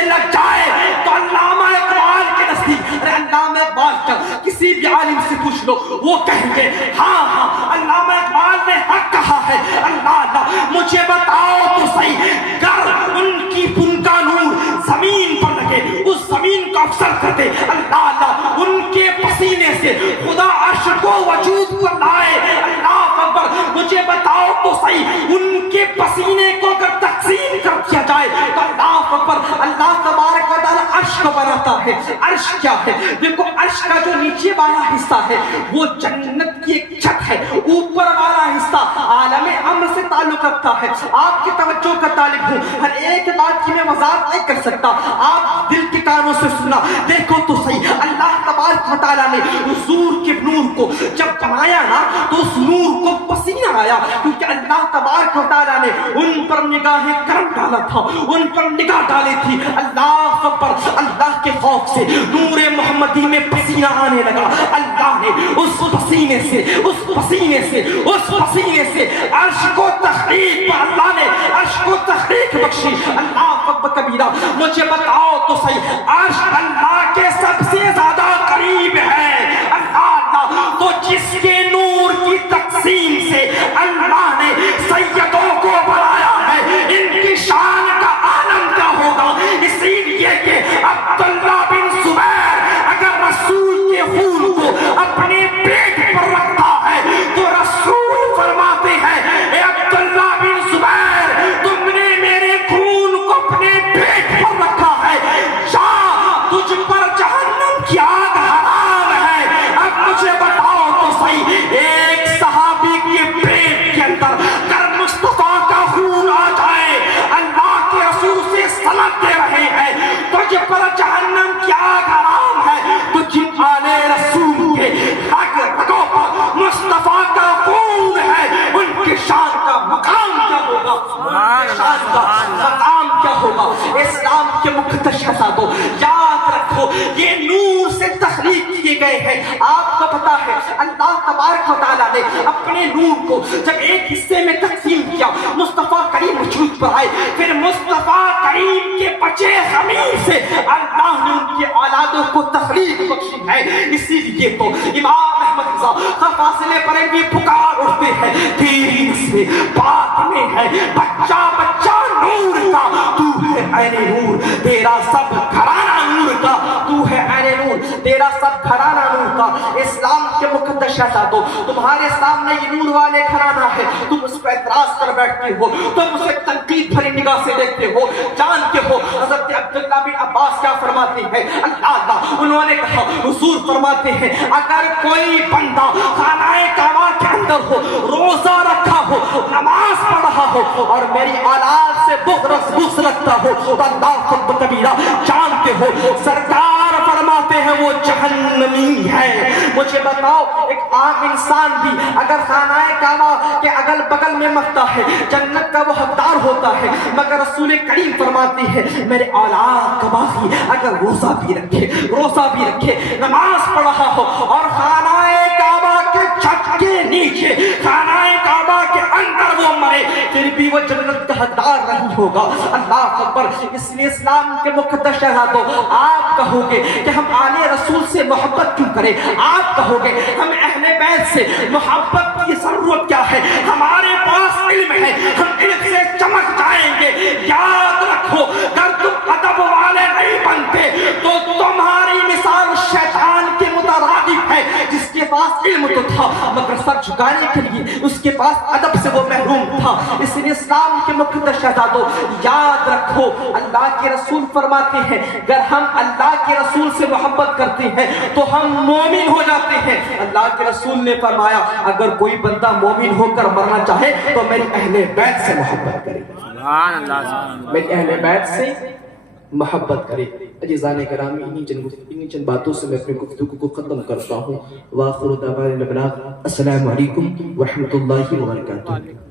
سے لگ جائے تو علامہ اقبال کے نزدیک، علامہ اقبال کا کسی بھی عالم سے پوچھ لو وہ کہیں گے ہاں ہاں علامہ اقبال نے حق کہا ہے۔ اللہ مجھے بتاؤ تو صحیح، گر ان کی ان کا نور زمین پر لگے اس زمین کو افسر کر دے، اللہ ان کے پسینے سے خدا عرش کو وجود پر لائے، اللہ اکبر، مجھے بتاؤ تو صحیح ان کے پسینے کو اگر تقسیم کر دیا جائے تو اللہ اکبر، اللہ تبارک و تعالی عرش کو بناتا ہے۔ عرش کیا ہے؟ دیکھو عرش کا جو نیچے والا حصہ ہے وہ جنت کی ایک چھت ہے، اوپر والا حصہ عالم امر سے تعلق رکھتا ہے۔ آپ کی توجہ کا طالب ہوں، ہر ایک بات کی میں وضاحت نہیں کر سکتا، آپ دل کے کانوں سے سننا۔ دیکھو تو صحیح، اللہ تبارک و تعالیٰ نے حضور کے نور کو جب بنایا نا تو اس نور کو پسینہ آیا، کیونکہ اللہ تبارک و تعالیٰ نے ان پر نگاہ کرم ڈالا تھا، ان پر نگاہ ڈالی تھی۔ اللہ پر اللہ کے خوف سے نور محمدی میں پسینہ آنے لگا، اللہ نے اس پسینے سے عرش کو تخلیق، اللہ نے عرش کو تخلیق بخشی۔ اللہ اکبر کبیرہ، مجھے بتاؤ تو صحیح، عرش اللہ کے سب سے زیادہ قریب ہے۔ اللہ تو جس کے نور کی تقسیم سے اللہ نے سیدوں کو بنایا ہے، ان کی شان کا عالم کیا ہوگا؟ اسی لیے کہ عبداللہ بن زبیر اگر رسول کے خون کو اپنے پیٹ پر رکھتا ہے تو رسول فرماتے ہیں اے عبداللہ بن زبیر، تم نے میرے خون کو اپنے پیٹ پر رکھا ہے، جا تجھ پر جہنم کی آگ حرام ہے۔ اب مجھے بتاؤ تو صحیح، ایک صحابی کے پیٹ کے اندر اگر مصطفیٰ کا خون آ جائے، اللہ کے رسول سے سند دے رہے ہیں تجھ پر جہنم کی آگ حرام ہے، تو جن آلے رسول کے رگوں پر مصطفیٰ کا خون ہے ان کی شان کا مقام کیا ہوگا؟ شان کا مقام کیا ہوگا؟ اسلام کے مقدس شہزادوں، یاد رکھو یہ نور سے تخلیق کیے گئے ہیں۔ آپ کو پتا ہے اللہ تبارک و تعالیٰ نے اپنے نور کو جب ایک حصے میں تقسیم کیا، مصطفیٰ کریم وجود پر آئے، پھر مصطفیٰ کریم کے بچے خمیر سے اللہ نے ان کے اولادوں کو تخلیق بخشی ہے۔ اسی لیے تو امام احمد رضا فاصلے پر بھی پکار اٹھتے ہیں، تیری نسل پاک میں ہے بچہ بچہ نور کا، تو ہے عین نور، تیرا سب گھرانہ نور کا، تو ہے عین نور، تیرا سب گھرانہ نور کا۔ اسلام کے مقدس شہزادوں، تمہارے سامنے یہ نور والے گھرانہ ہے، تم اس پر اعتراض کر بیٹھتے ہو، تم اسے تنقید بھری نگاہ سے دیکھتے ہو، جانتے ہو حضرت عبداللہ بن عباس کیا فرماتے ہیں؟ اللہ انہوں نے کہا، حضور فرماتے ہیں اگر کوئی بندہ خانہ کعبہ کے اندر ہو، روزہ رکھا ہو، نماز پڑھا ہو اور میری اولاد سے بغض رکھتا ہو تو اللہ اکبر کبیرہ، جانتے ہو سرکار فرماتے ہیں وہ جہنمی ہے۔ مجھے بتاؤ ایک عام انسان بھی اگر خانہ کعبہ کے اگل بغل میں مرتا ہے جنت کا وہ حقدار ہوتا ہے، مگر رسول کریم فرماتے ہیں میرے اولاد کا باقی اگر روزہ بھی رکھے نماز پڑھا ہو اور خانہ کعبہ کے چھت کے نیچے خانہ کعبہ کے اندر وہ مرے، پھر بھی وہ جنت کا حقدار نہیں ہوگا۔ اللہ اکبر۔ اس لیے اسلام کے مقدس شہزادوں، آپ کہو گے کہ ہم آل رسول سے محبت کیوں کریں؟ آپ کہو گے ہم اہل بیت سے محبت کی ضرورت کیا ہے؟ ہمارے پاس علم ہے، ہم علم سے چمک جائیں گے۔ یاد رکھو اگر تم ادب والے نہیں بنتے تو تمہاری مثال شیطان کے مترادف ہے، جس کے پاس علم تو تھا مگر سر جھکانے کے لیے اس کے پاس ادب سے وہ محروم تھا۔ اس لیے اسلام کے مقدس شہزادوں، یاد رکھو اللہ کے رسول فرماتے ہیں اگر ہم اللہ کے رسول سے محبت کرتے ہیں تو ہم مومن ہو جاتے ہیں۔ اللہ کے رسول نے فرمایا اگر کوئی بندہ مومن ہو کر مرنا چاہے تو میری اہل بیت سے محبت کرے، میری اہل بیت سے محبت کرے۔ عزیزان کرامی، انہی چند باتوں سے میں اپنی گفتگو کو ختم کرتا ہوں۔ وآخر دعوانا السلام علیکم ورحمۃ اللہ وبرکاتہ۔